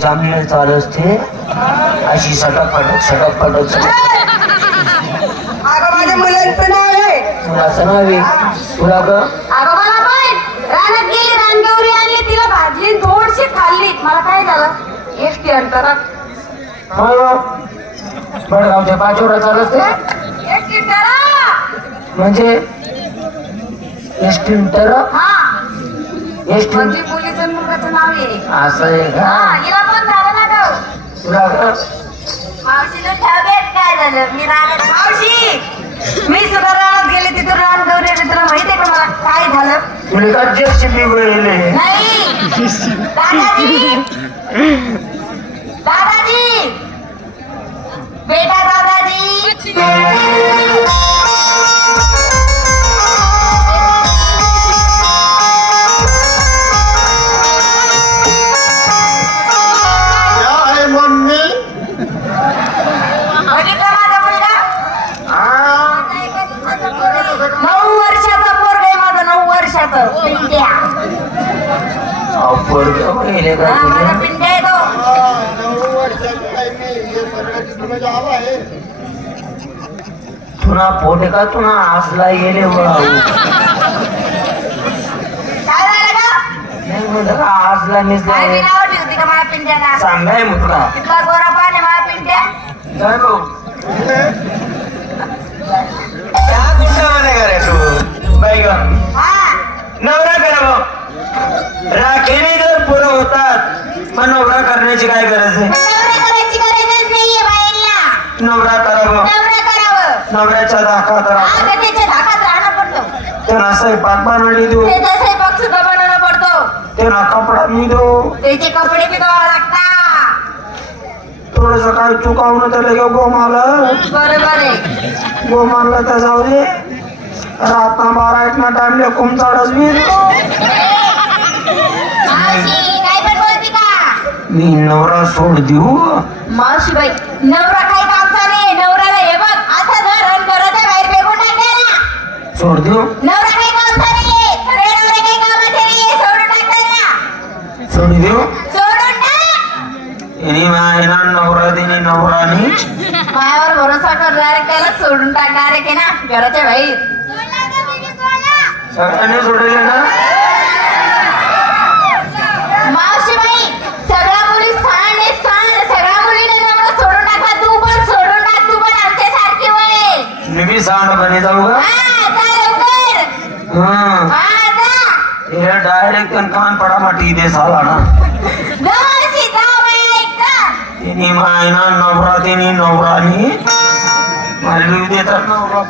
जामनेर चालू असते अशी सटक पटक अगं माझ्या मुलांचं नाव आहे तुलाचं नाव आहे तुला ग अगं मला पण रानात गेली रानगौरी आणली तिला भाजली थोडीशी खाल्ली मला काय झालं एसटी अंतरात बडगावच्या पाचोरा चालू असते एसटी अंतरा म्हणजे एसटी अंतर हा एसटी म्हणजे मुलीचं मुलाचं नाव आहे असं आहे का हा हिला पण झालं ना गं तुला ग मावशीला ठाऊक काय झालं मी रानात मावशी मी सुद्धा रानात गेले तिथून रानगौरी आली तुला माहितीये का मला काय झालं तुला का जेसीबी वळले नाही दादाजी दादाजी बेटा दादाजी तुला पोटे का तुला आसला गेले आसला निसला चांगलाय मुतला गोरा पाणी माझ्या पिंट्या काय भाऊ क्या गुंडा बनेगा रे तू बाई ग नवरा करा भाऊ राखेने जर पुरं होतात मग नवरा करण्याची काय गरज आहे नवरा करावं नवऱ्याच्या धाकात त्यांना स्वयंपाक बनवणी देऊ त्यांना कपडा मी देऊ कपडे बी धुवावे लागतात थोडस काय चुकावणं तर लगे गोमाला बरोबर आहे गोमाला तर जाऊ दे रातना 12-1 टाइमले कुमचाडच मी मी नवरा सोड देऊ मावशी बाई नवरा काही कामचा नाही नवऱ्याला हे बघ असं घर घराच्या बाहेर फेकून टाकणार सोड देऊ नवरा काही कामचा नाहीये सगळे नवरे काही कामाचे नाहीये सोडून टाकणार सोड देऊ सोडून टाक यांनी मायना नवरा देणे नवरानी मायावर भरोसा करणारे त्याला सोडून टाकणारे के ना घराच्या बाहेर सगळ्यांनी सोडले ना मावशी बाई सगळ्या मुली सांड सगळ्या मुलीने नवरा सोडून टाका तू पण सोडून टाक तू पण आमच्या सारखी होय मी सांड बने जाऊ का ये डायरेक्ट कान पडा माटी दे साला ना तिनी मायना नवरा तिनी नवरानी मालवी देतात नवरा